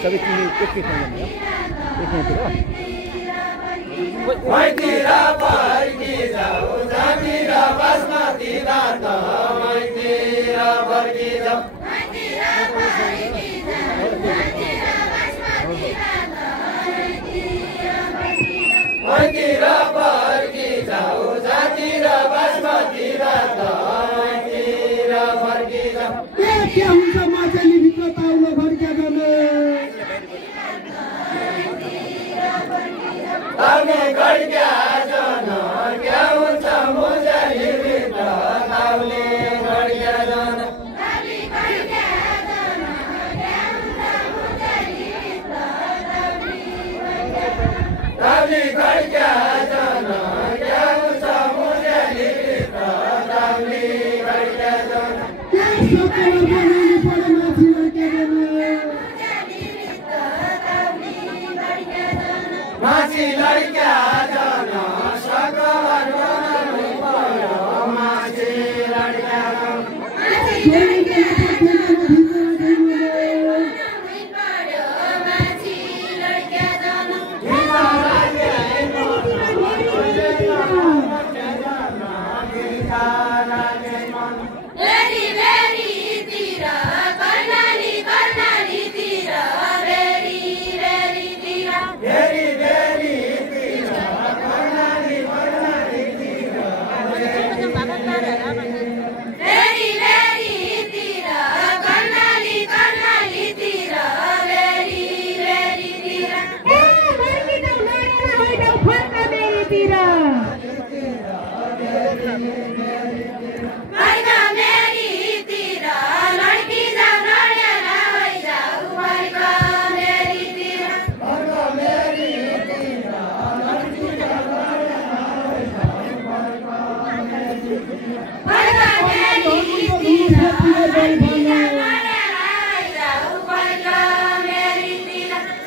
सबै तिमी एकै ठाउँमा भयो एकैतिर मैतिर फर्की जाऊ जातिर बासमती दात मैतिर फर्की जाऊ मैतिर फर्की जाऊ जातिर बासमती दात मैतिर फर्की जाऊ जातिर बासमती दात मैतिर फर्की जाऊ के हुन्छ माछली भित्र ताउलो फर्क्या गर्ने ताउने गड्क्या जन क्या हुन्छ मुजली भित्र ताउने गड्क्या जन मान्छे लड्क्या जन सकभर बनाउनु पर्यो मान्छे लड्क्या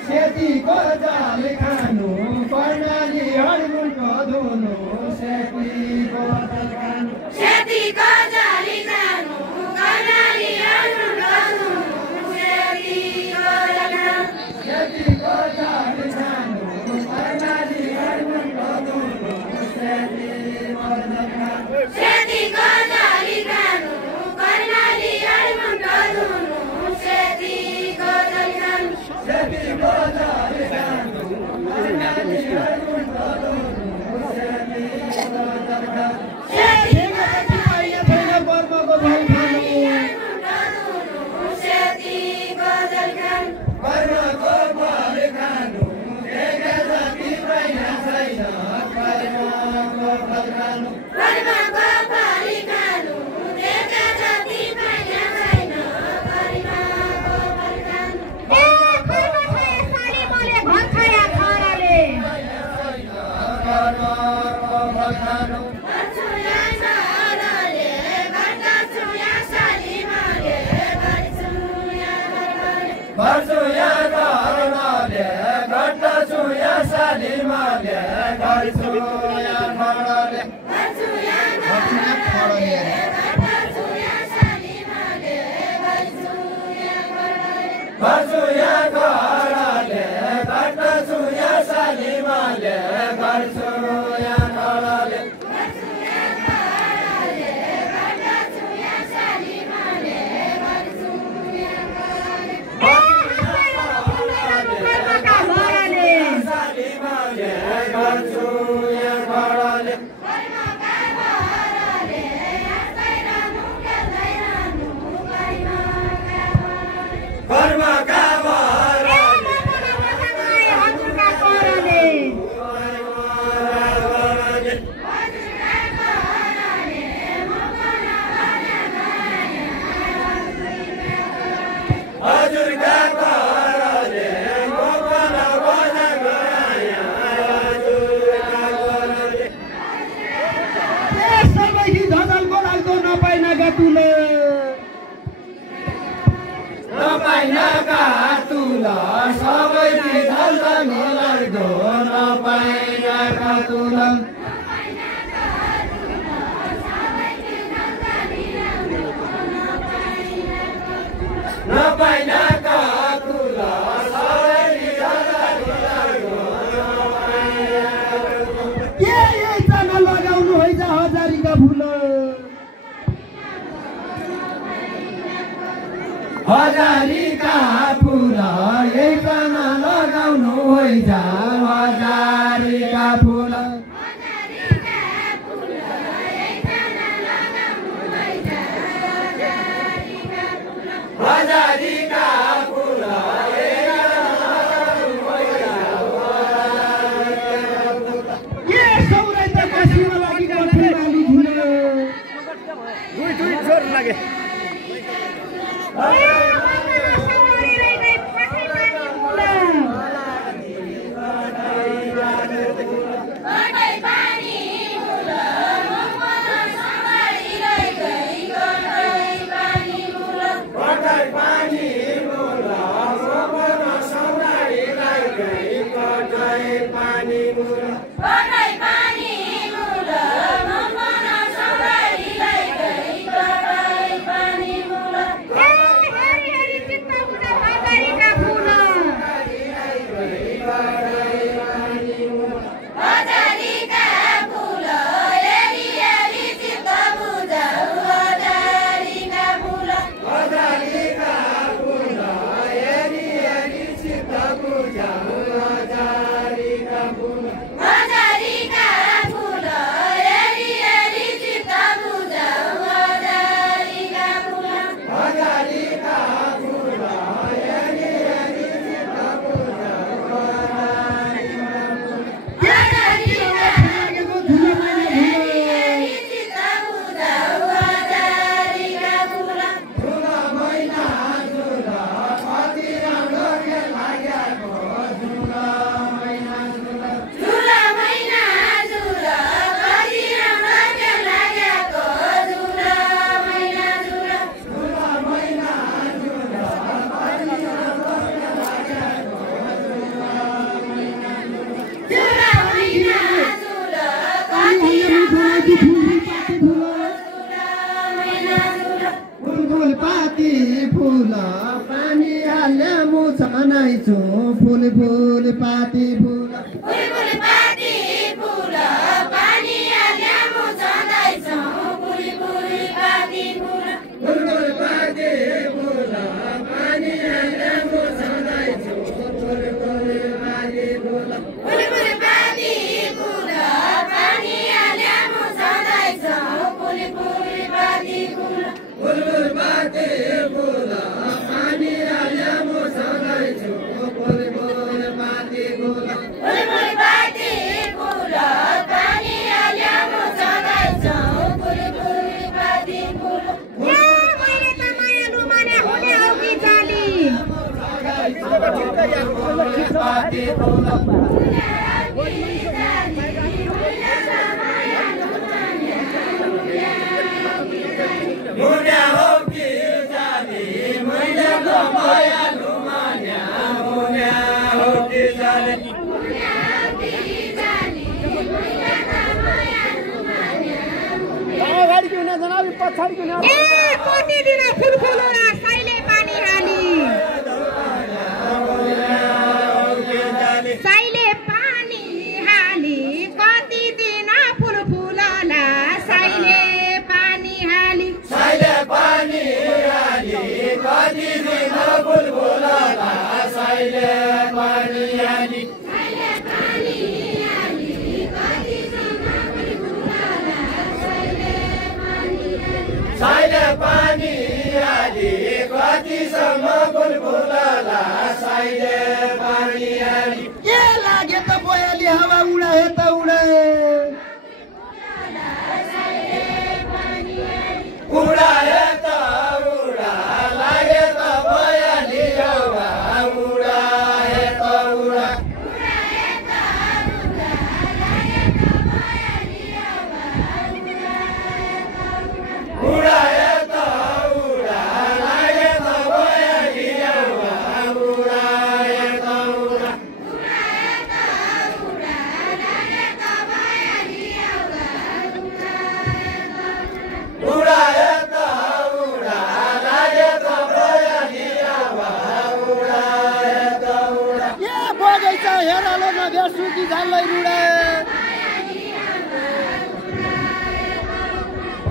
सेतीको जाल खानु कर्णाली हरिमुनको धुनु सेतीको जाल खानु सेतीको जाल खानु कर्णाली हरिमुनको धुनु सेतीको जाल खानु सेतीको जाल खानु कर्णाली हरिमुनको धुनु सेतीको जाल खानु सेतीको जाल खानु कर्णाली हरिमुनको धुनु सेतीको जाल खानु सेतीको जाल खानु कर्णाली हरिमुनको धुनु सेतीको जाल खानु सेतीको जाल छैन कर्मको फल खानु सेतीको जाल खानु कर्मको फल खानु देखा जति पाइना छैन कर्मको फल खानु कर्मको फल खानु देखा जति पाइना छैन कर्मको फल खानु भर्सुया घरले घट्टसुया सालीमाले घरसुया घरले भर्सुया घरले घट्टसुया सालीमाले घरसुया घरले भर्सुया घरले घट्टसुया सालीमाले घरसुया घरले हजारीका फुल एकन लगाउनु होइन हजारीका फुल हजारीका फुल के सौरै त कसीमा लागि कठिनाली झुले दुई दुई जोर लागे Bye. पानी मूल फूल फूल पाती फूल पानी हाल्ने मुछाउँदैछौ फूल फूल पाती फूल फूल पाती फूल पानी हाल्ने मुछाउँदैछौ फूल फूल पाती फूल फूल पाती फूल पानी हाल्ने मुछाउँदैछौ फूल फूल पाती फूल फूल पाती फूल पानी हाल्ने मुछाउँदैछौ फूल फूल पाती फूल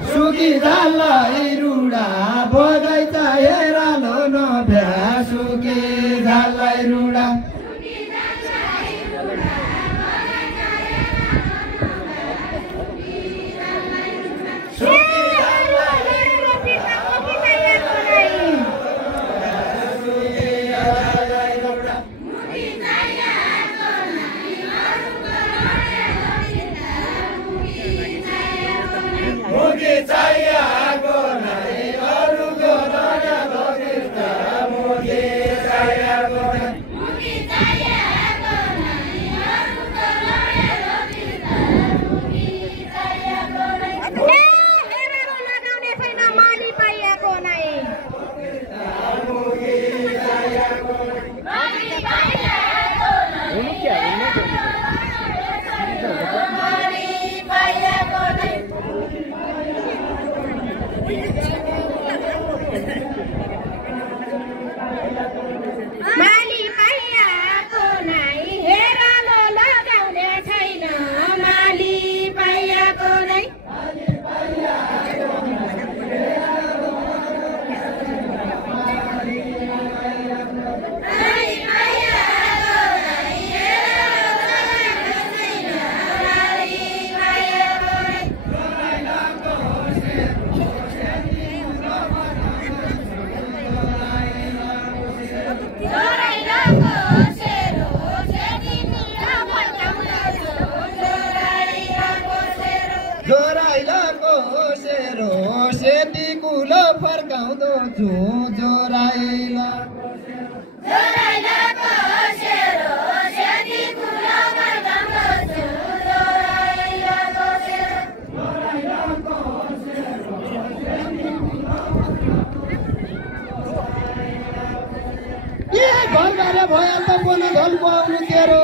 सुकी झालै रुडा बगैँचा हेरालो नभ्या सुकी झालै रुडा मुखी जोराइला जोराइलाको सेरो सेती कुलो मर्गमको छु जोराइलाको सेरो ए घरबारे भयो त पनि धन पाउनु तेरो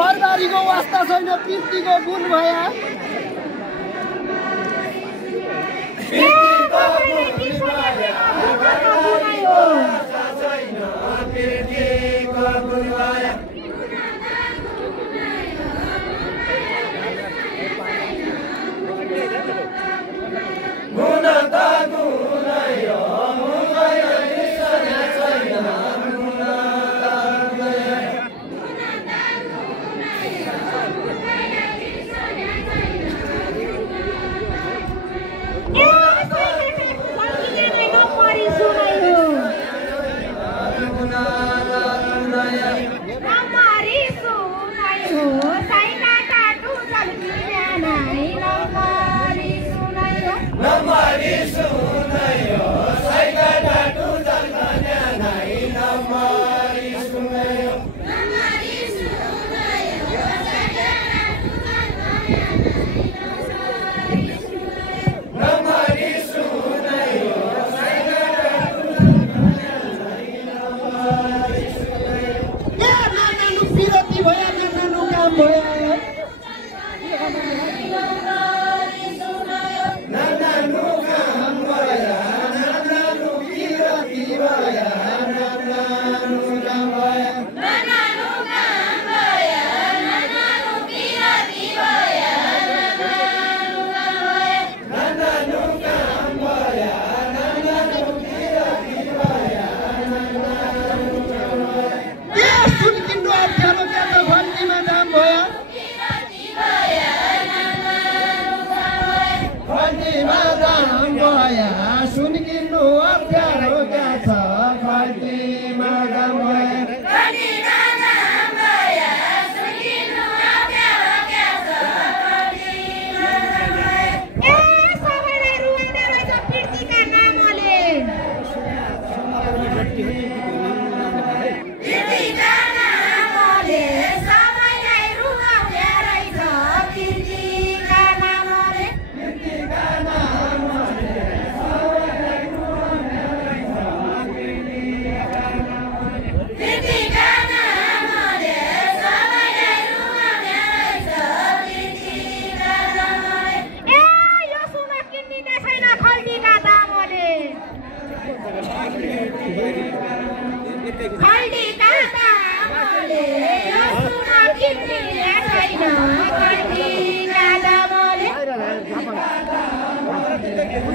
घरबारीको वास्ता छैन पितृको गुण भया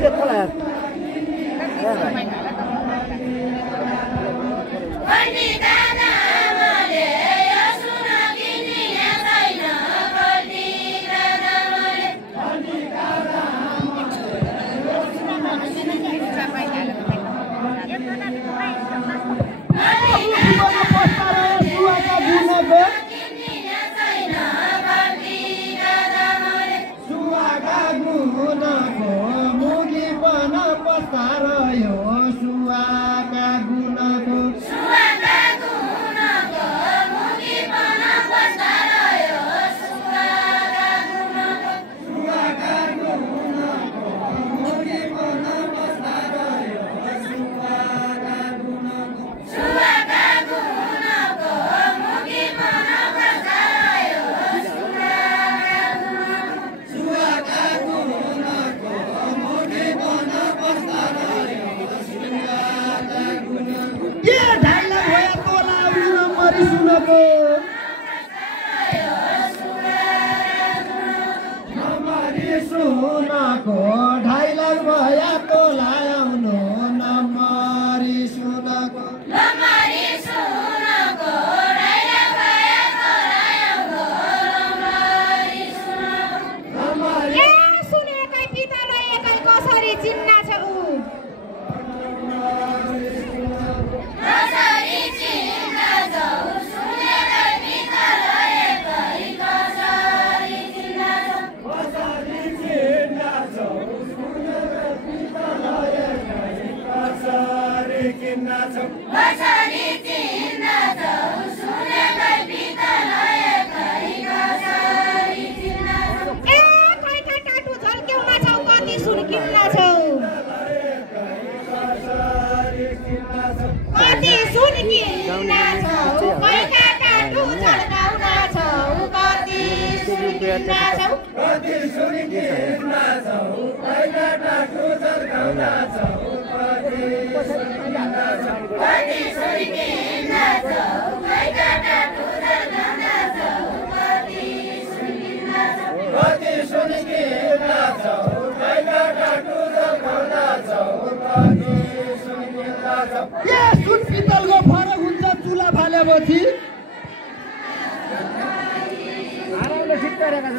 Lihat kelar.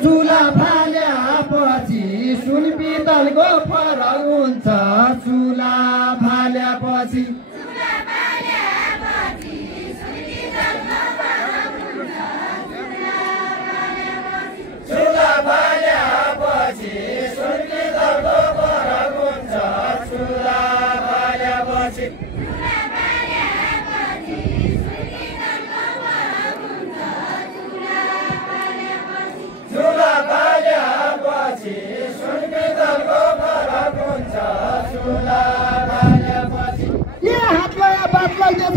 चुला फालेपछि सुन पितलको फरक हुन्छ चुला फालेपछि चुला फालेपछि सुन पितलको फरक हुन्छ चुला फालेपछि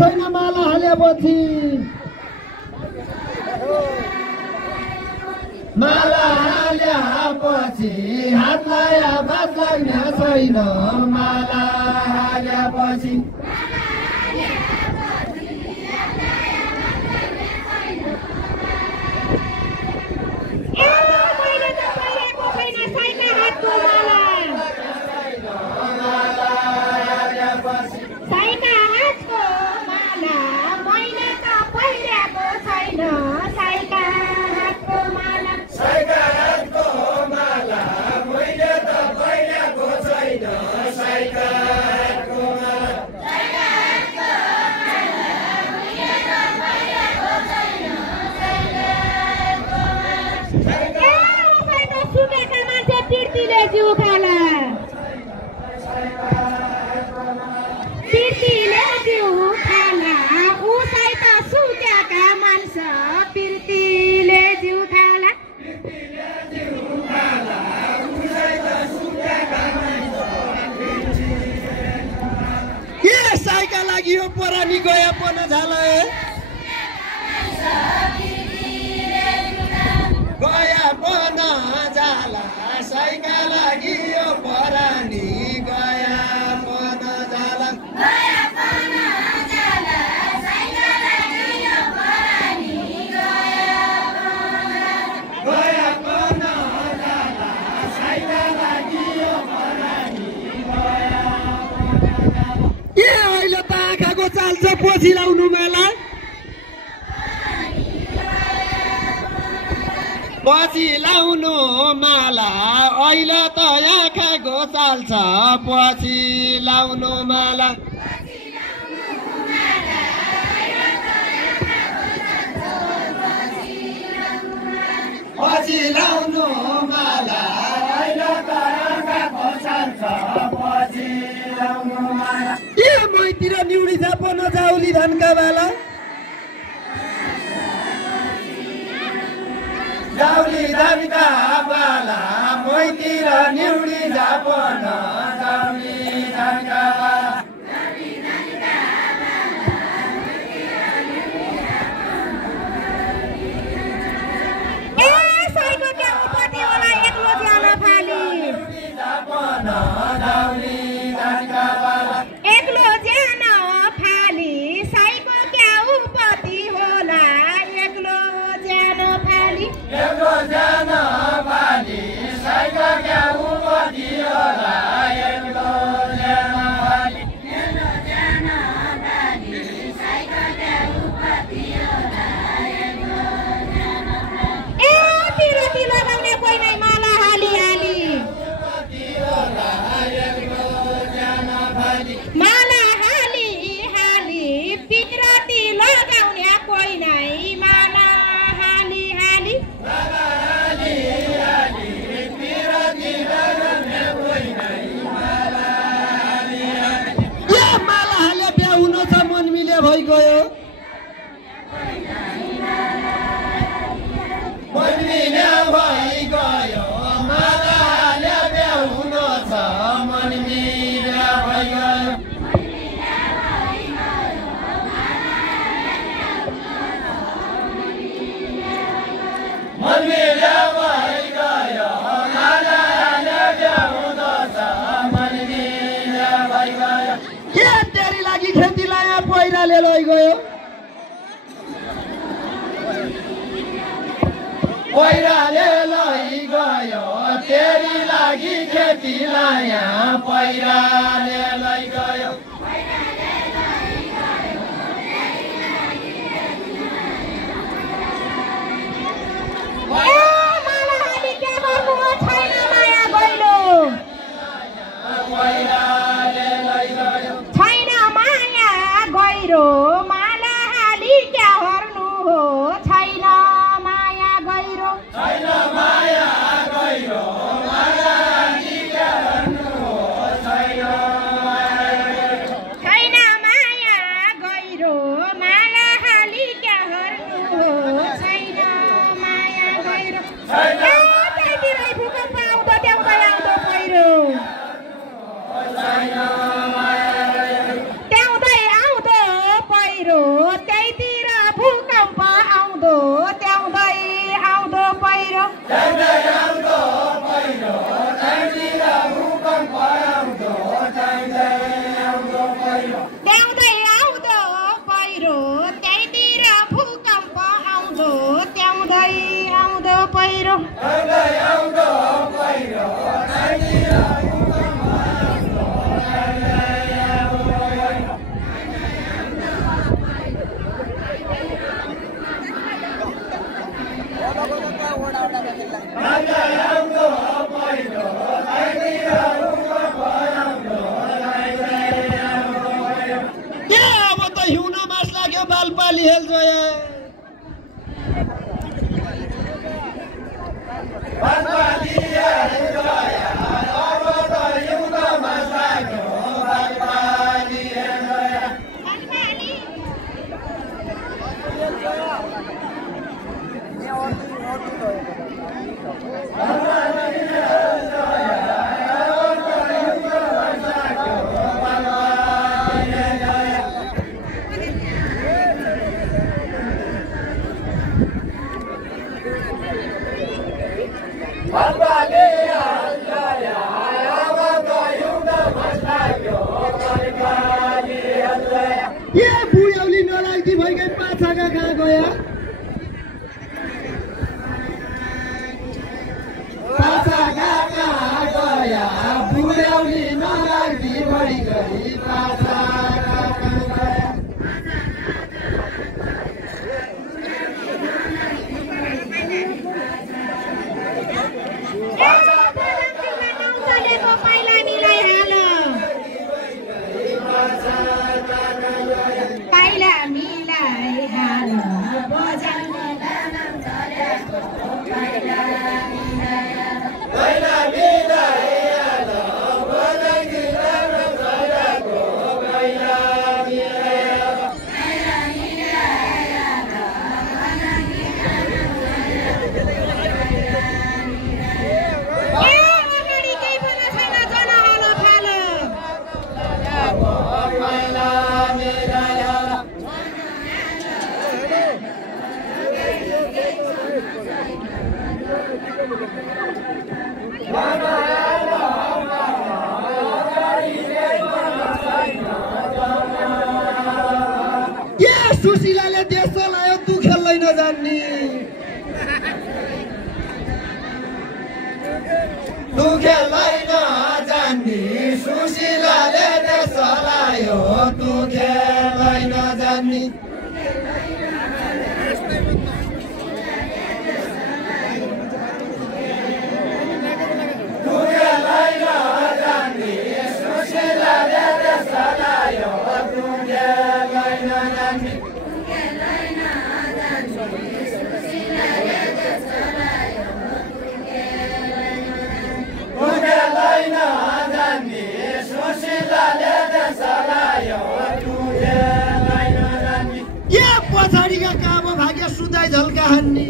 छैन माला हालेपछि माला हालेपछि हातलाई आवाज लाग्ने छैन माला हालेपछि यो परानी गया पन झाला गया पन झाला साइका लागि यो परानी गया पन झाला गया पन झाला साइका लागि यो परानी गया पन झाला साइका लागि यो परानी पछि लाउनु माला पछि लाउनु माला अहिले त आँखाको चाल्छ पछि लाउनु माला पछि लाउनु माला अहिले त आँखाको चाल्छ पछि लाउनु माला के मैतिर निउडी झाप नजाउली धनका बाला जाउली धनका बाला मैतिर निउडी झाप नजाउली धनका बाला एक्लो ज्यान फाली साईको क्या उपति होला एक्लो ज्यान फाली एक्लो ज्यान फाली साईको क्या उपति होला एक्लो ज्यान फाली एक्लो ज्यान फाली साईको क्या उपति होला एक्लो ज्यान फाली ए तिरती लगाउने कोही नै माला हाली हाली माला हाली हाली पिरती लगाउने कोही नै माला हाली हाली माला हाले बिहा हुन छ मन मिले भइगयो मन मिले भइगयो माला हाले बिहा हुन छ मन मिले भइगयो मन मिले भइगयो माला हाले बिहा हुन छ मन मिले भइगयो के तेरी लागि खेती लाया पहिराले लैगयो पहिराले लैगयो तेरी लागि खेती लाया पहिराले लैगयो छैन माया गहिरो माला हाली क्या हर्नु हो छैन माया गहिरो छैन माया गहिरो माला हाली क्या हर्नु हो छैन माया गहिरो माला हाली क्या हर्नु हो छैन माया गहिरो त्यहीँतिर भूकम्प आउँदो त्याउँदै आउँदो पहिरो त्याउँदै आउँदो पहिरो त्यहीँतिर भूकम्प आउँदो त्याउँदै आउँदो पहिरो त्याउँदै आउँदो पहिरो त्यहीँतिर भूकम्प आउँदो त्याउँदै आउँदो पहिरो त्याउँदै आउँदो पहिरो त्यहीँतिर भूकम्प आउँदो त्याउँदै आउँदो पहिरो त्याउँदै आउँदो पहिरो त्यहीँतिर भूकम्प आउँदो त्याउँदै आउँदो के अब त हिउन मास लाग्यो बालपाली हेल्छ बालपाली हेल्छ अब त गरेको पाइला मिलाइहाल पाइला मिलाइहाल बजारमा दानम चलेको पाइला मिलाइहाल पाइला मिलाइहाल बजारमा दानम चलेको पाइला मिलाइहाल पाइला मिलाइहाल अगाडि केही पनि छैन जनहाल फालो पाइला मिलाइहाल सुशीलाले देश चलायो तू खेल्दै नजान्ने तू खेल्दै नजान्ने सुशीलाले देश चलायो तू खेल्दै नजान्ने तू खेल्दै नजान्ने सुशीलाले देश चलायो तू खेल्दै नजान्ने पछाडिका काम भाग्य सुधाइ झल्का हान्ने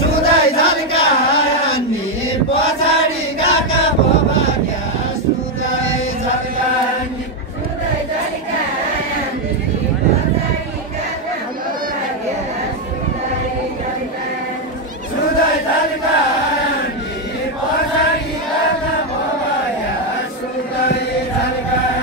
सुधाइ झल्का हान्ने पछाडिका काम भाग्य सुधाइ झल्का हान्ने सुधाइ झल्का हान्ने पछाडिका काम भाग्य सुधाइ झल्का सुधाइ झल्का हान्ने पछाडिका काम भाग्य सुधाइ झल्का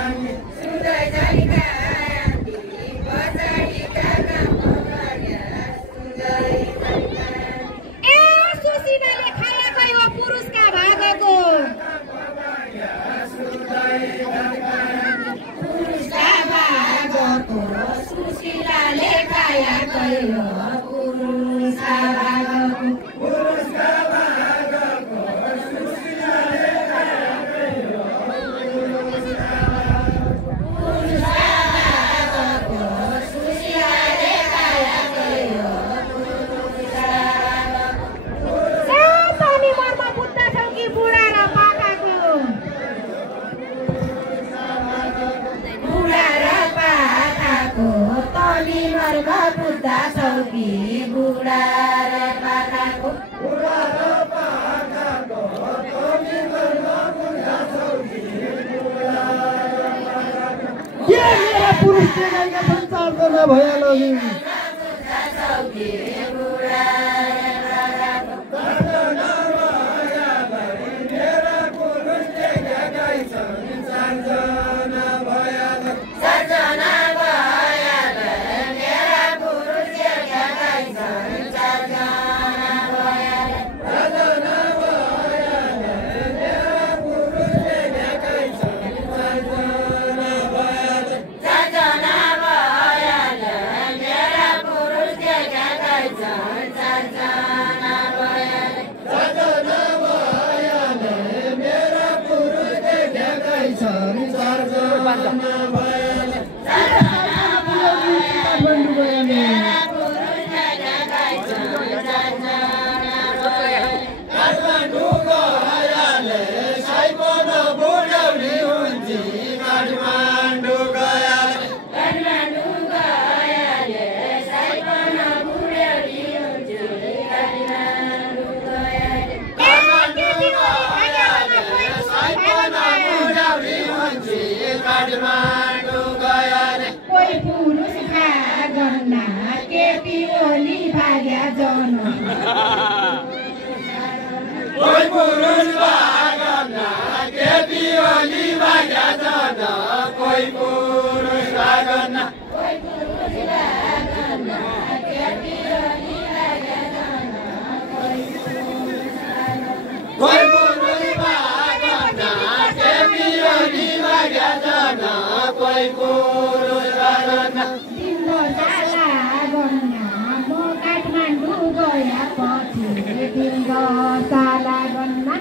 दिङ्गो साला गन्ना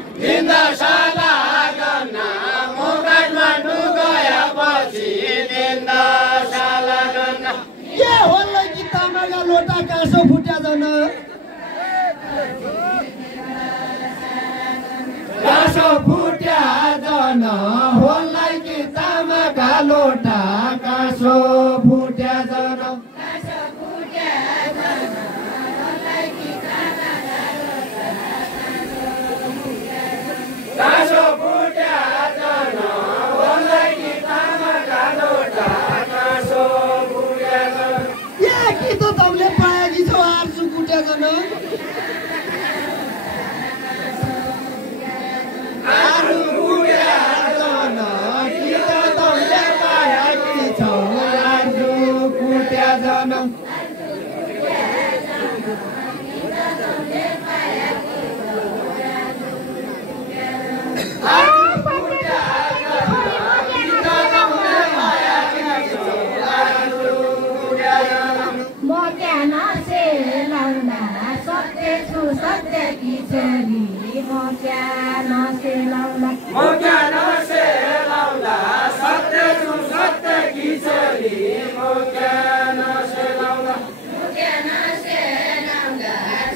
म काठमाडौँ गएपछि साला गन्ना के होला कि तामाका लोटा काँसो फुट्या जन काँसो फुट्या जन होला कि तामाका लोटा काँसो फुट्या जन काँसो फुट्या जन होला कि तामाका लोटा काँसो फुट्या जन या कि त तमले पाएकी छौ आर्सु कुट्या जन आरु फुट्या जन कि त तमले पाएकी छौ आरु फुट्या जन सत्य की छोरी म क्या नसे लाउला सत्य छु सत्य की छोरी म क्या नसे लाउला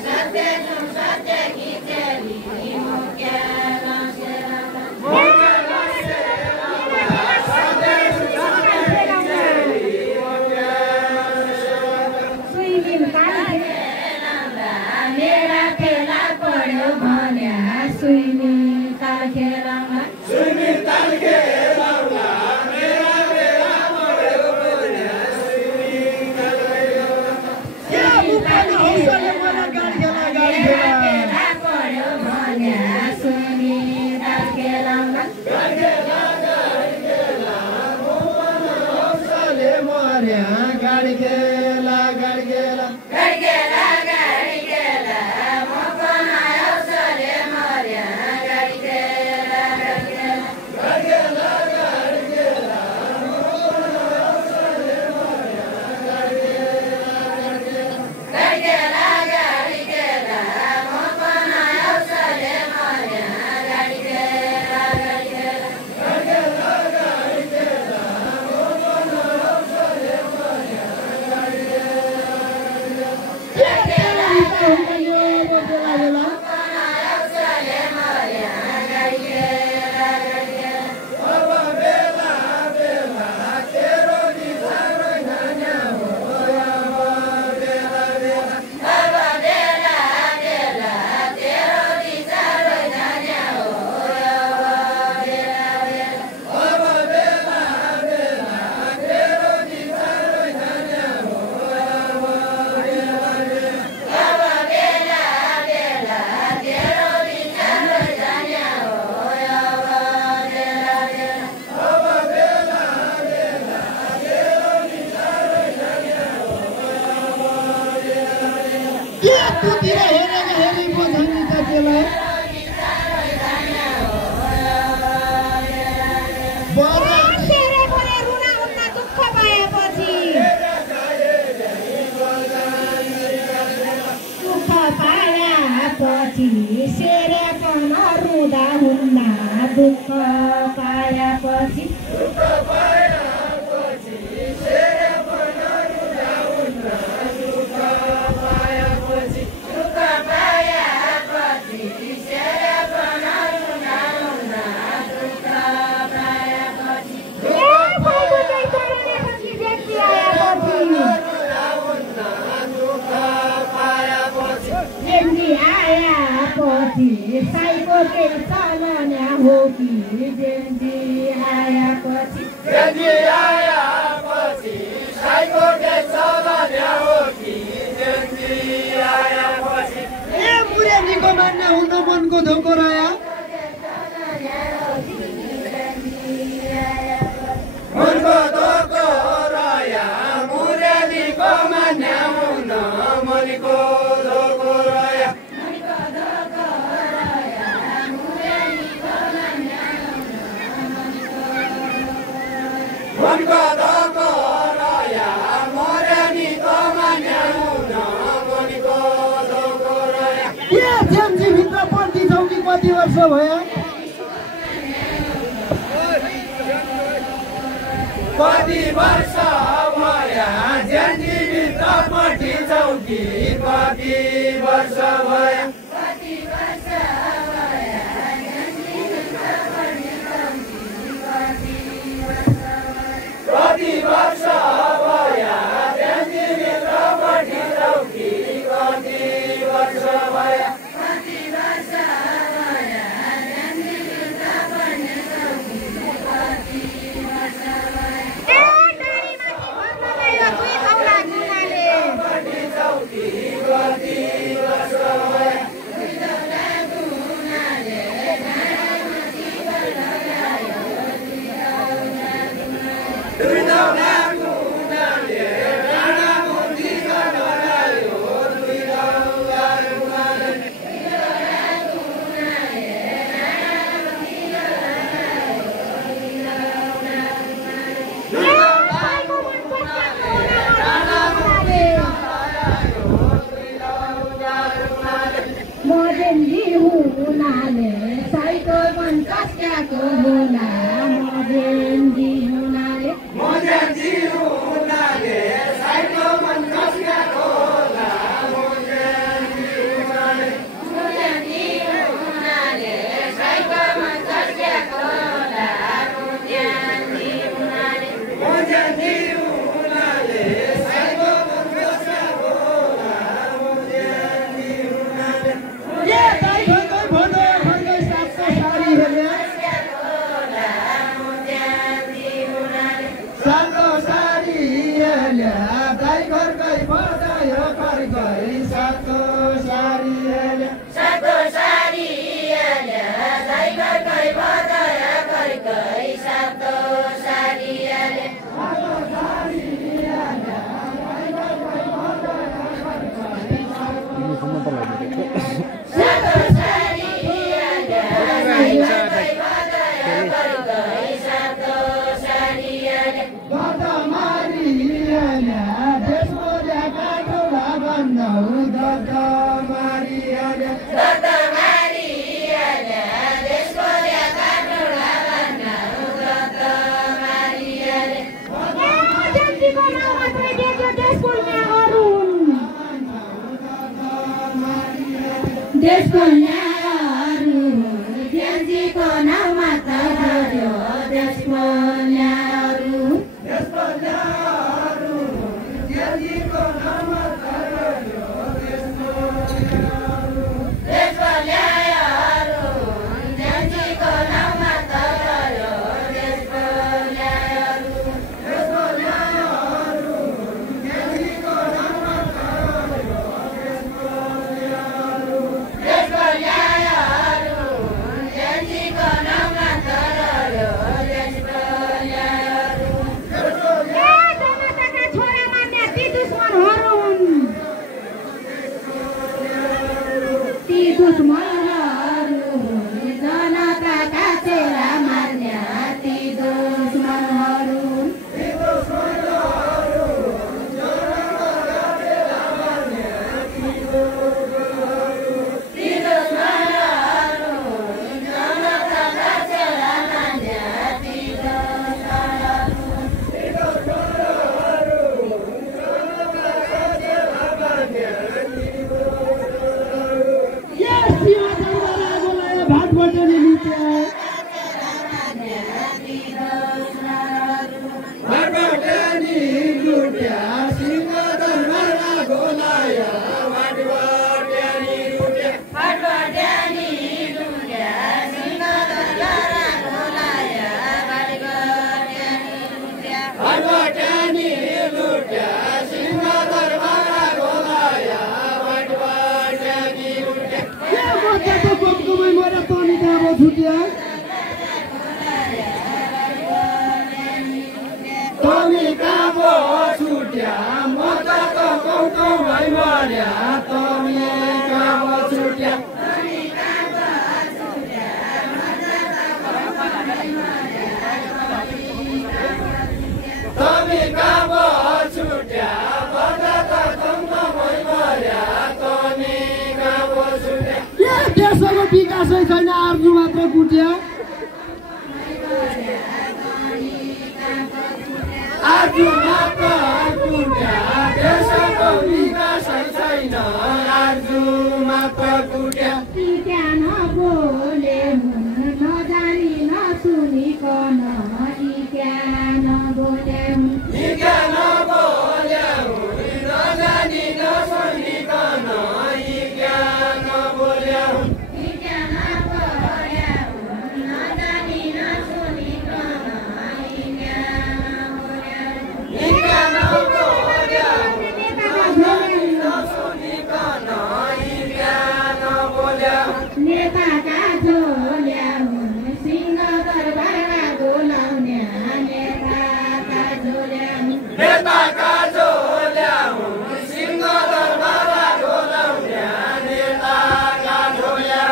सत्य छु सत्य की छोरी म क्या नसे लाउला सुइलिन काली मेरा खेला पढ्यो भन्या सुइनी ताल खेलाउला मेरा बेला पढ्यो भन्या सुइनी ताल के मुखन हौसले मलाई गाडी खेला पढ्यो भन्या सुइनी ताल खेलाउला हौसले मर्या गाडी खेला तुतिर हेरेर हेरी बझानी त त्यसलाई सेरे परे रुना हुन्न दुःख पाएपछि दुःख पाएपछि सेरे पनि रुँदा हुन्न दुःख पाएपछि साइको के चलन्या हो कि जेन्जी आएपछि साइको के चलन्या हो कि जेन्जी आएपछि ए मुरेनीको मान्ने हुन मनको धोको रह्या मनको धोको रह्या मुरेनीको मान्ने हुन मनको धोको रह्या मनको धोको रह्या मुरेनीको मान्ने हुन मनको धोको रह्या वर्ष भयो कति वर्ष भयो ज्यानजीभित्रपट्टि चौकी कति वर्ष भयो कति वर्ष भयो ज्यानजीभित्रपट्टि चौकी कति वर्ष भयो Yes, विकासै छैन आर्जु मात्र कुट्या आर्जु मात्र कुट्या देशको विकासै छैन आर्जु मात्र कुट्या बोले नजानी नसुनिकन बोले नजानी नसुनिकन नेताका झोल्या सिंह दरबारमा बोलाउने नेताका झोल्या सिंह दरबारमा बोलाउने नेताका झोल्या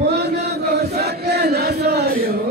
बोल्न गो सकेन सयो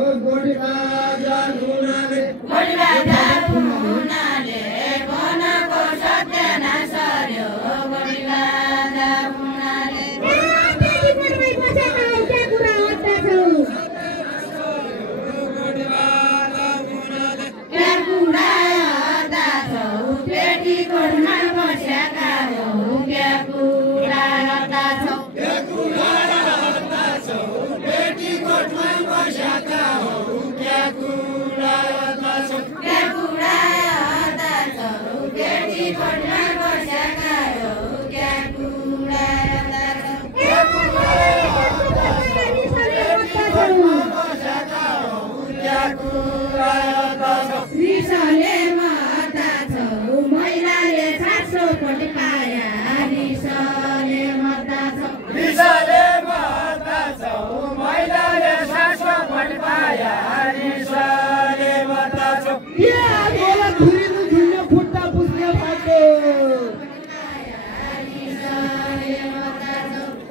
रिसले मर्दा छौ महिलाले 700 कोटी पाया रिसले मर्दा छौ रिसले मर्दा छौ महिलाले 700 कोटी पाया रिसले मर्दा छौ बोला धुरिनु झुन्ने खुट्टा पुस्ने बाटो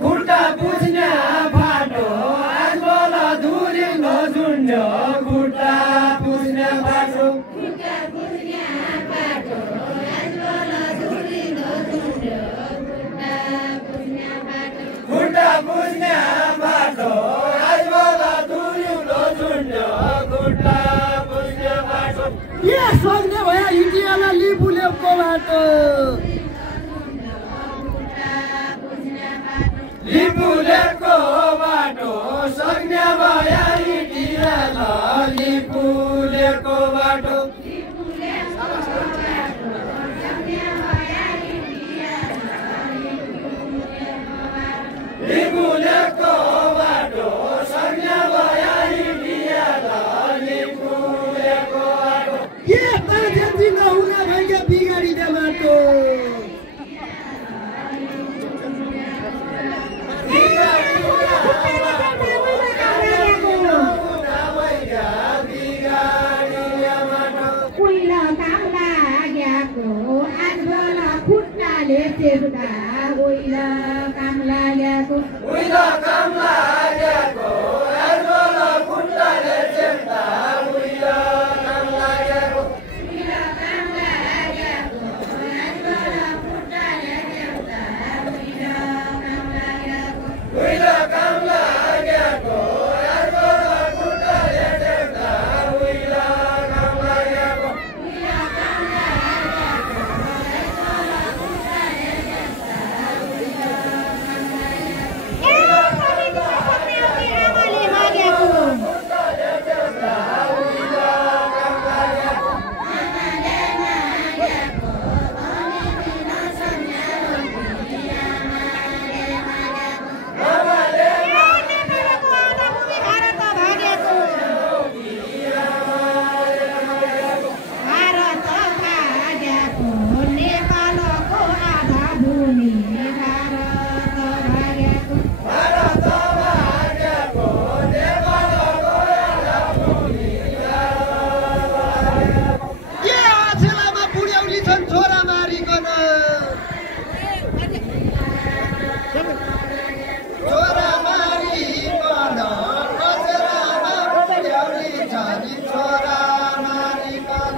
खुट्टा पुस्ने बाटो आज बोला धुरिनु झुन्ने खुट्टा पुस्ने बाटो खुट्टा पुस्ने बाटो आज बोला धुरिनु झुन्ने खुट्टा पुस्ने बाटो सक्ने भए इन्डियालाई लिपुलेको बाटो लिपुलेको बाटो सक्ने भए इन्डियालाई लिपुलेको बाटो लिपुलेको बाटो सक्ने भए इन्डियालाई लिपुलेको बाटो मान्छे नहुने भएका बिगारिने बाटो उइला काम लागेको आजबल खुट्टाले टेक्दा उइला काम लागेको उइला काम लागेको आजबल खुट्टाले टेक्दा उइला काम लागेको उइला काम लागेको आजबल खुट्टाले टेक्दा उइला काम लागेको उइला काम लागेको आजबल खुट्टाले टेक्दा उइला काम लागेको उइला काम लागेको आजबल खुट्टाले टेक्दा उइला काम लागेको ए समिति पत्नीले आमाले मागेको खुट्टाले टेक्दा उइला काम लागेको आमाले मागेको समिति नसम्झ्याउ आमाले मागेको आमाले नेपालको आधाभूमि भारत भागेको भारत भागेको नेपालको आधाभूमि भारत भागेको भारत भागेको नेपालको आधाभूमि आछेलामा बुढ्यौली छन् छोरा मारिकन छोरा मारिकन आछेलामा बुढ्यौली छन् छोरा मारिकन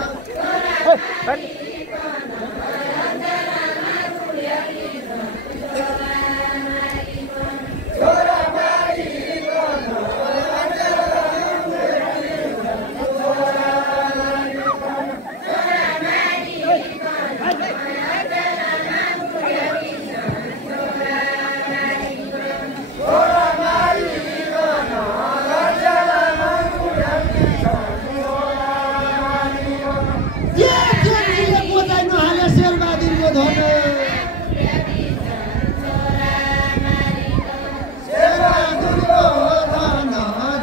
जेठीले बोझाइ नहाले शेरबहादुरको धन शेरबहादुरको धन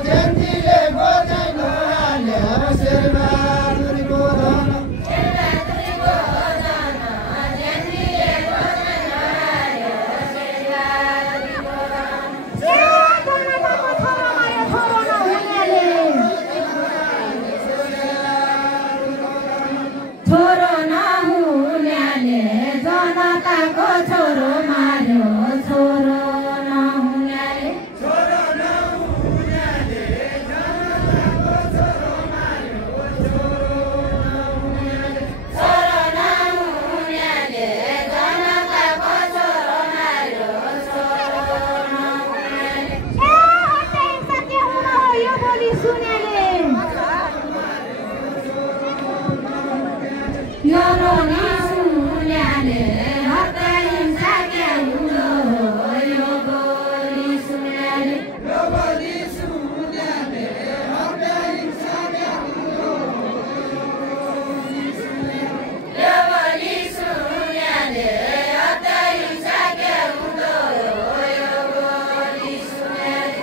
जेठीले बोझाइ नहाले शेरबहादुरको धन छोरो नहुन्याले जनताको छोरो मार्यो छोरो नहुन्याले छोरो नहुन्याले जनताको छोरो मार्यो छोरो नहुन्याले जनताको छोरो मार्यो छोरो नहुन्याले ए हट्दै सत्य हुन हो यो बोली सुन्याले यो बोली सुन्याले हत्या हिंसा क्या हुन हो यो बोली सुन्याले यो बोली सुन्याले हत्या हिंसा क्या हुनु यो बोली सुन्याले हत्या हिंसा क्या हुन हो यो बोली सुन्याले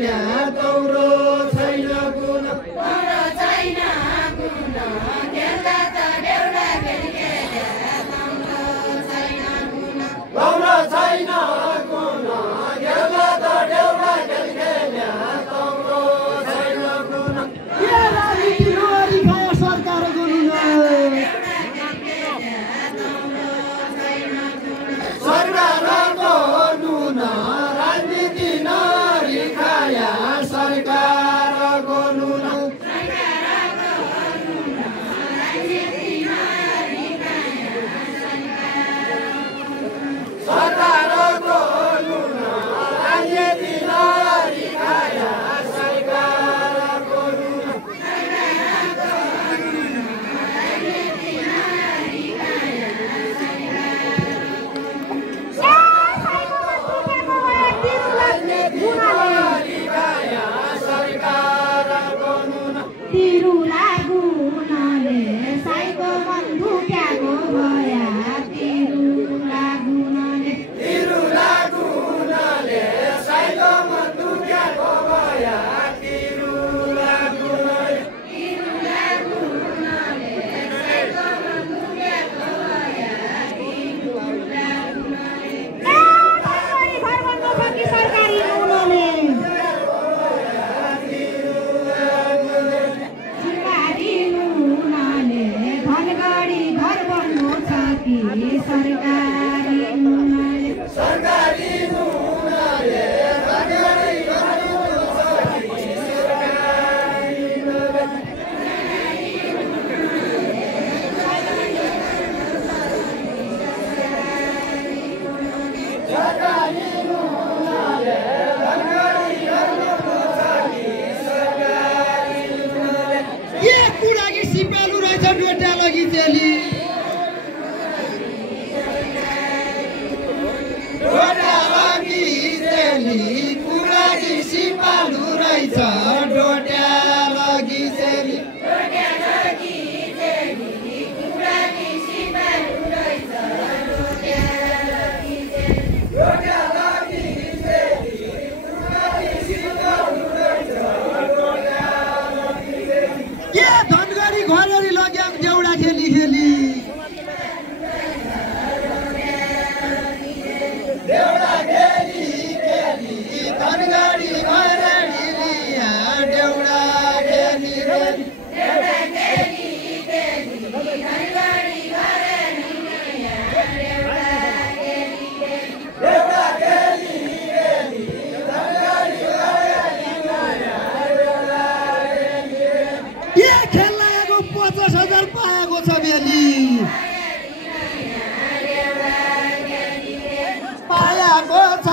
खेल्या तौरो छैन गुण गौरो छैन गुण गेला त देउला खेल्या तौरो छैन गुण के राजनीति नगरी खायो सरकार गुरुङ सरकारको नुन राजनीति नरी खाया सरकारको नुन सरकारको नुन राजनीति नरी खाया सरकारको नुन तिरुला गुनाले साइको मन धुक्याको भया तिरुला गुनाले तिरुला गुनाले साइको मन धुक्याको भया तिरुला गुनाले घर बन्नु छ कि सरकारी नुनले सरकारी नुनले घरगडी घर बन्नु छ कि सरकारी नुनले सरकारी नुनले घरगडी घर बन्नु छ कि सरकारी नुनले सरकारी नुनले घरगडी घर बन्नु छ कि सरकारी नुनले के कुरा कि सिपालु रहेछ डोटा लगी चेली डोटा लगी चेली कुराकी सिपालु रहेछ डोटा लगी चेली डोटा लगी चेली कुराकी सिपालु रहेछ डोटा लगी चेली के धनगढी घरगढी लग्याम देउडा खेली खेली देउडा खेली खेली धनगढी घरडी लिया देउडा खेली खेली देउडा खेली खेली धनगढी घरडी लिया देउडा खेली के खेल्लाको 50,000 पाएको छ बेली पायाको छ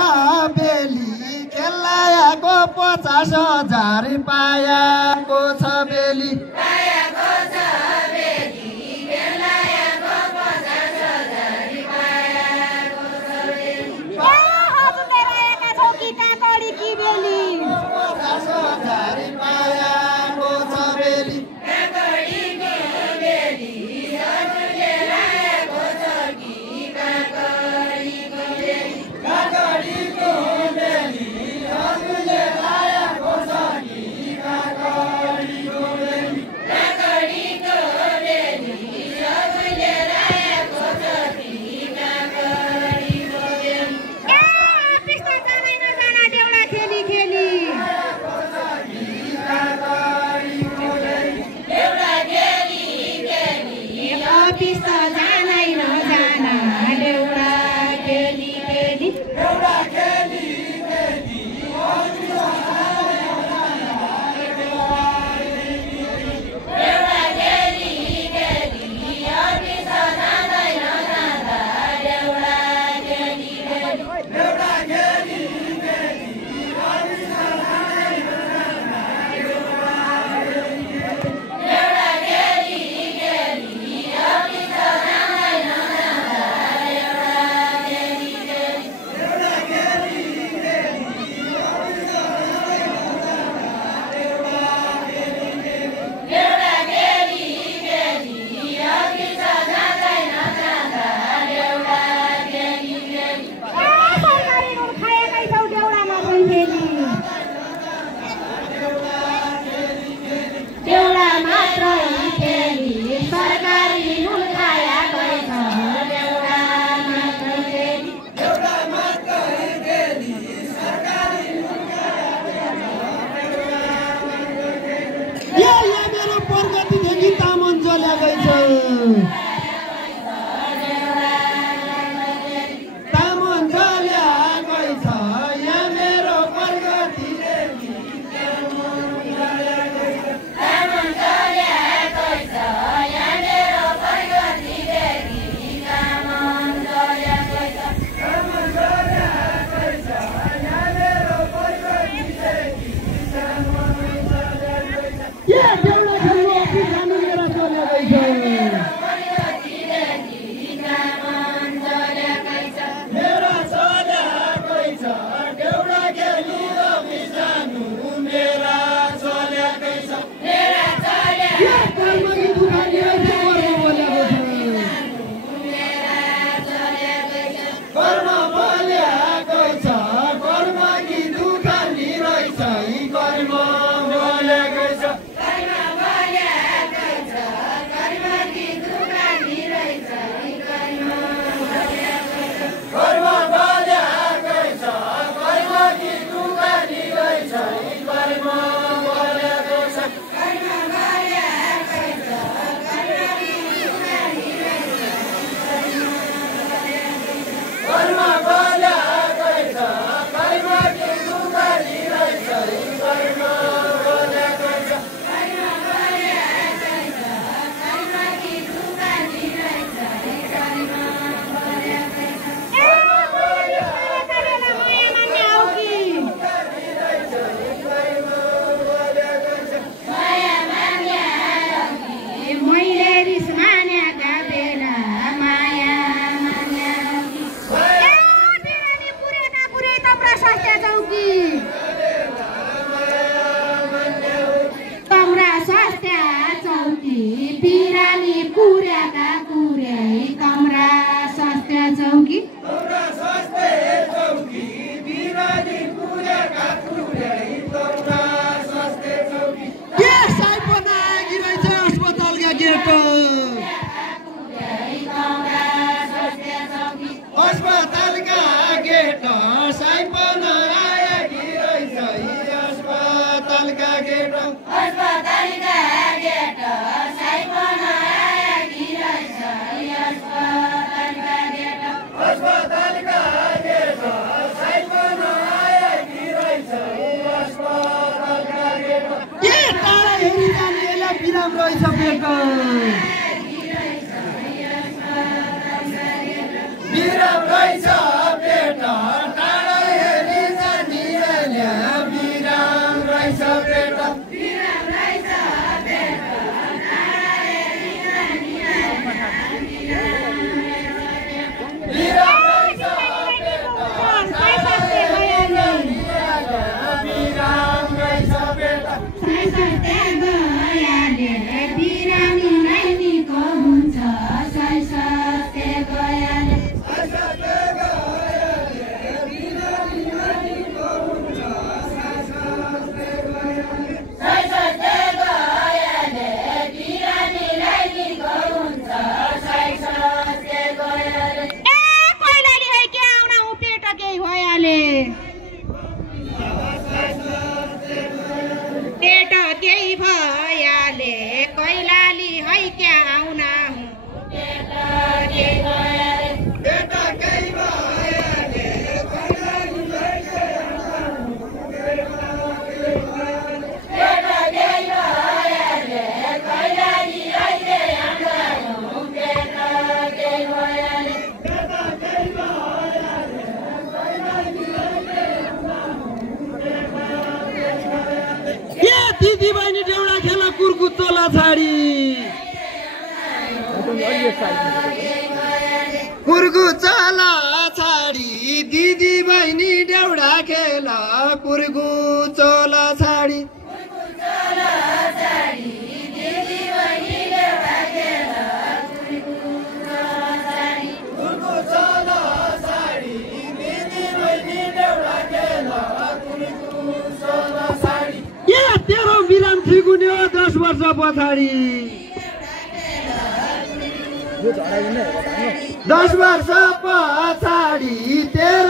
बेली खेलायाको 50,000 पायाको छ बेली हजुरले रहेका छौ कि काकडी कि बेली 50,000 पायाको छ बेली काकडीको बेली हजुरले लाएको छ कि काकडीको बेली त्यस्तो जानै नजाना देउडा खेली खेली अफिस त जानै नजाना देउडा खेली खेली एउटा खेली खेली एउटा खेली खेली बिराम रहेछ पेट बिराम रहेछ पेट टाढा हेरी जानिएल्या बिराम रहेछ पेट कुर्गु चला छाडी दिदी बहिनी देउडा खेल कुर्गु चला छाडी ए तेरो बिराम ठिक हुने हो 10 वर्ष पछाडि 10 वर्ष पछाडि तेरो